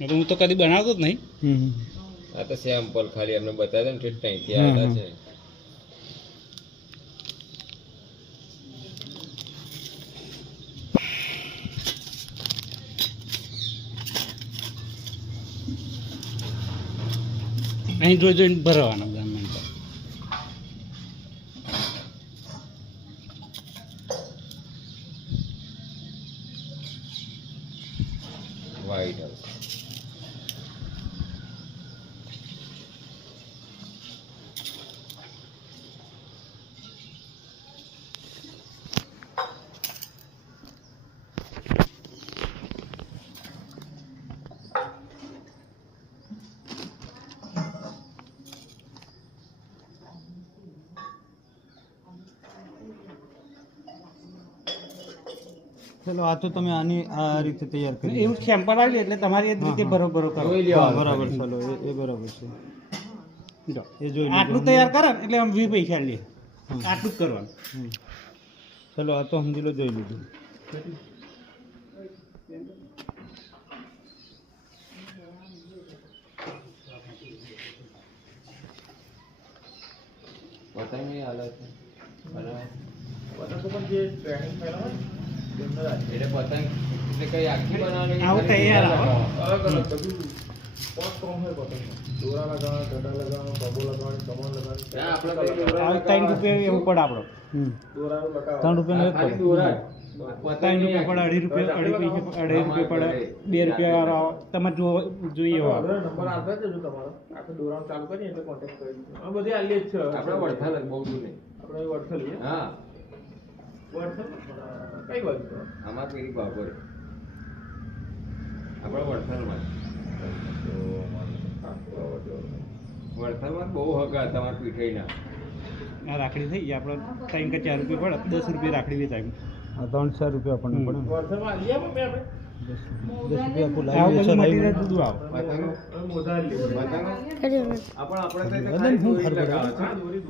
હું તો કદી બનાવતો જ નહીં. આ તો સેમ્પલ ખાલી અમને બતાવે ને ઠીક ત્યાંથી આવેલા છે. અહીં જોઈ જોઈને ભરવાના ગામમાં વ્હાઈટ હાઉસ ચલો આ તો તમે આની આ રીતે તૈયાર કરી એવું સેમ્પલ આવી એટલે તમારી એ જ રીતે બરોબર કરો. બરાબર ચલો એ બરાબર છે. જો એ જોઈ આટલું તૈયાર કરે ને એટલે આમ 20 પૈસા લે. આટલું જ કરવાનું. ચલો આ તો સમજી લો જોઈ લીધું. પતંગ ની હાલત બનાવે પતંગ તો પણ જે ટ્રેનિંગ થયેલા હોય ને એટલે પતંગ એટલે કઈ આખી બનાવવાની આવું તૈયાર આવે. અલગ અલગ બધું પોત ફોર્મ હોય પતંગમાં. દોરા લગાવવાના, ગડા લગાવવાના, કબો લગાવવાની, કમર લગાવવાની. ત્યાં આપણે કઈ દોરા આવું 3 રૂપિયા એવું પડે આપણો. દોરાનું લગાવવાનું. 3 રૂપિયાનો એક ખાલી પડે. દોરા જ. 3 રૂપિયા પડે, 2.5 રૂપિયા, 2.5 રૂપિયા પડે, 2 રૂપિયા વાળો તમારે જોઈએ એવો આવે. આપણે નંબર આપે છે જો તમારો આપણે દોરાનું ચાલુ કરીએ એટલે કોન્ટેક્ટ કરી દઈશું. આ બધી આલીએ જ છે આપણે વડથલ જ બહુ દૂર નહીં. આપણે વડથલ લઈએ. હા વડથલ કઈ બાજુ તો? આમાં પેલી બાબોર આપણે વડથલમાં વડથલમાં બહુ હગા તમારા પીઠાઈના. આ રાખડી થઈ ગઈ આપણે 3 કે 4 રૂપિયા પડે, 10 રૂપિયા રાખડી વેચાય. આ 3-4 રૂપિયા આપણને પડે ને. વડથલમાં આલીએ આપણે 10 રૂપિયા કુલ આવું આવી બધું છે મટીરિયલ જુદું આવે. પતંગો હવે મોઢા લઈએ. પતંગો આપણે તો વજન ખાલી શું દોરી ખબર લગાવે છે. હા, દોરી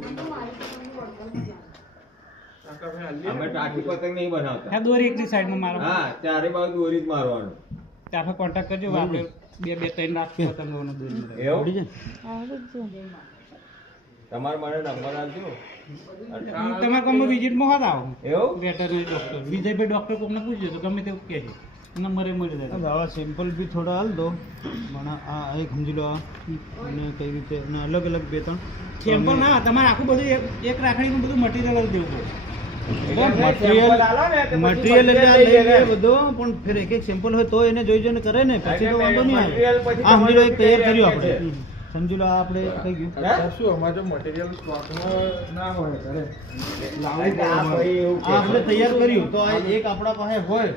ટાંકા ભાઈ આલીએ. અમે ટાંકી પતંગ નહીં બનાવતા. આ દોરી એકની સાઈડમાં મારો. હા ચારે બાજુ દોરી જ મારવાનું. આપણે કોન્ટેક્ટ કરજો. આપણે 2-3 લાખ પતંગોનો દોરી મળે. એવું પડી જાય. તમારે મને નંબર આપજો. તમારે કોમમાં વિઝિટમાં હોત આવો. એવું વેટરનરી ડૉક્ટર વિજયભાઈ ડૉક્ટર કોમને પૂછજો તો ગમે તેવું કહે છે. નંબરે મળી જાય. હવે આવા સેમ્પલ બી થોડા હાલ દો પણ આ એક સમજી લો આ અને કઈ રીતે અને અલગ અલગ 2-3 સેમ્પલ ના તમારે આખું બધું એક રાખડીનું બધું મટીરિયલ જ દેવું પડે. મટીરિયલ એટલે આ લઈ લે બધો પણ ફિર એક સેમ્પલ હોય તો એને જોઈ જોઈને કરે ને પછી તો વાંધો નહીં આવે. આ સમજી લો એક તૈયાર કર્યું આપણે. સમજી લો આ આપણે થઈ ગયું. શું અમારે જો મટીરિયલ સ્ટોકમાં ના હોય ઘરે આ આપણે તૈયાર કર્યું તો આ એક આપણા પાસે હોય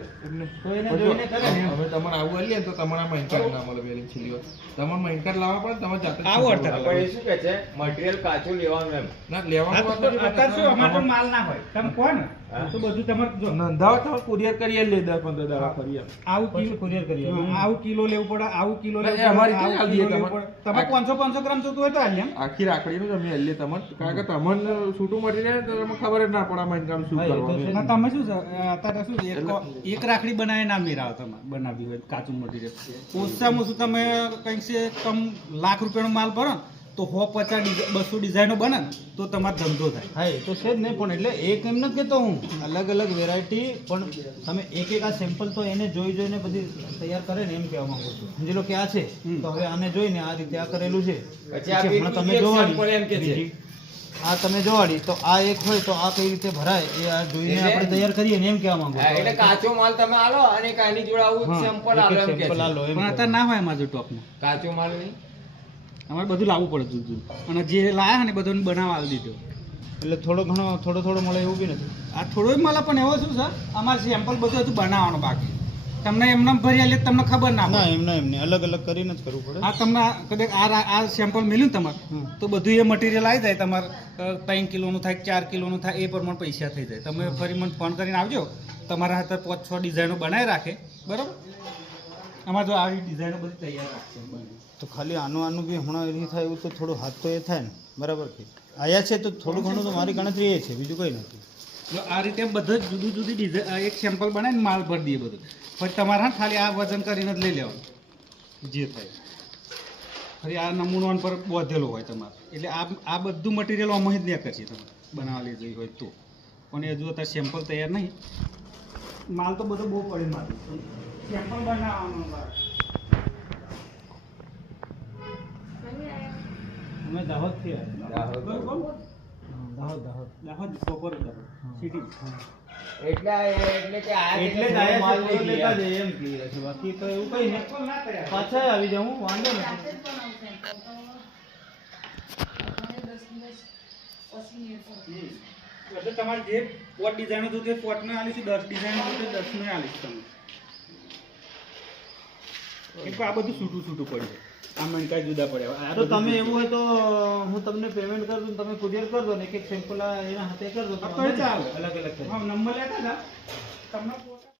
તો એને જોઈને કરે ને એમ. હવે તમારે આવું આલીએ તો તમારા મહિન કાર્ડ ના મળે વેલિંગ છેલ્લી વાર તમારે મહિન કાર્ડ લાવવા પડે તમારે જાતે જ આવો શીખવા અર્થ. પડે. પણ એ શું કે છે મટીરિયલ કાચું લેવાનું એમ. ના લેવાનું વાત નથી, પણ અત્યારે શું અમારે તો તમારે માલ ના હોય તમે કહો ને તો બધું તમારે જો નંધાવો તમારે કુરિયર કરીએ લે 10-15 દાડા ફરી આમ. આવું કિલો કુરિયર કરીએ આવું કિલો લેવું પડે આવું કિલો ના, લેવું એ અમારી પડે, રીતે આવું આલીએ કિલો લેવું તમારે. પડે. તમારે 500 ગ્રામ જોતું હોય તો આલીએ એમ. આખી રાખડીનું તમે આલીએ તમારે કારણ કે તમને છૂટું મટીરિયલ તો તમને ખબર જ ના પડે મહિન કામ શું હા, એ તો કરવાનું છે. ના, તમે શું છે અત્યારે શું છે એક રાખડી બનાવી ના મેરાવો તમે બનાવી હોય કાચું મટીરિયલ ઓછામાં ઓછું તમે કંઈક છે કમ લાખ રૂપિયાનો માલ ભરો ને તો 150-200 ડિઝાઇનો બને ને તો તમારો ધંધો થાય. હા એ તો છે જ ને પણ એટલે એક એમ નથી કહેતો હું અલગ અલગ વેરાયટી પણ તમે એક એક આ સેમ્પલ તો એને જોઈ જોઈને બધી તૈયાર કરે ને એમ કહેવા માંગુ છું. સમજી લો કે આ છે તો હવે આને જોઈને આ રીતે આ કરેલું છે પછી આ હમણાં તમે બીજી જોવાડી sample એમ કે છે. બીજી. આ તમે જોવાડી તો આ એક હોય તો આ કઈ રીતે ભરાય એ આ જોઈને એટલે- આપણે તૈયાર કરીએ ને એમ કહેવા માંગુ હા, એટલે કાચો માલ તમે આલો અને એક આની જોડે આવું હા, સેમ્પલ એક આલો એક એમ કે sample છે. આલો એમ પણ અત્યારે ના હોય અમારે ટોપમાં કાચો માલ નહીં. અમારે બધું લાવવું પડે જુદું અને જે લાયા ને બધું બનાવવા આવી દીધો. એટલે થોડો થોડો મળે એવું બી નથી. આ થોડું જ મળે પણ એવો શું છે અમારે સેમ્પલ બધું હતું બનાવવાનું બાકી તમને એમને ભરી આલીએ તો તમને ખબર ના ના પડે. એમને અલગ અલગ કરીને જ કરવું પડે. આ તમને કદાચ આ સેમ્પલ મળ્યું ને તમારે તો બધું એ મટીરિયલ આવી જાય તમારે 3 કિલોનું થાય 4 કિલોનું થાય એ પ્રમાણે પૈસા થઈ જાય. તમે ફરી મને ફોન કરીને આવજો તમારા હાથે 5-6 ડિઝાઇનો બનાવી રાખે બરાબર. અમારે જો આવી ડિઝાઇનો બધી તૈયાર રાખશે. તો ખાલી આનું બી હમણાં એ થાય એવું તો થોડું હાથ તો એ થાય ને બરાબર કે આયા છે તો થોડું ઘણું તો મારી ગણતરી એ છે બીજું કંઈ નથી. જો આ રીતે બધા જ જુદી જુદી ડિઝાઇન એક સેમ્પલ બનાવીને માલ ભરી દઈએ બધું પછી તમારે હા ખાલી આ વજન કરીને જ લઈ લેવાનું. જે થાય ફરી આ નમૂનો પર બાંધેલો હોય તમારે એટલે આ બધું મટીરિયલ આમાં જ નહીં કરશે તમે બનાવવા લઈ જઈ હોય તો પણ એ જો અત્યારે સેમ્પલ તૈયાર નહીં માલ તો બધો બહુ પડે માલ સેમ્પલ બનાવવાનો અમે દાહોદથી આવ્યા. બરોબર દાહોદ દાહોદ દાહોદ પ્રોપર સિટી એટલે કે આ એટલે જ આયા માલ લેતા જઈએ એમ clear છે. બાકી તો એવું કઈ નહીં. પાછા આવી જાઉં વાંધો નથી. એટલે તમારે જે પોટ ડિઝાઇનો જોતી હોય પોટને આલીશું 10 ડિઝાઇનો જોતી હોય 10 ને આલીશું તમે કેમ કે આ બધું છૂટું પડે આમાં કાંઈ જુદા પડે આ તો બધું તમે એવું હોય તો હું તમને પેમેન્ટ કરી દઉં, તમે કુરિયર કરી દો ને એક સેમ્પલ એના હાથે કરી દો તો ચાલે. અલગ અલગ કરી દો. હા નંબર લેતા હતા તમને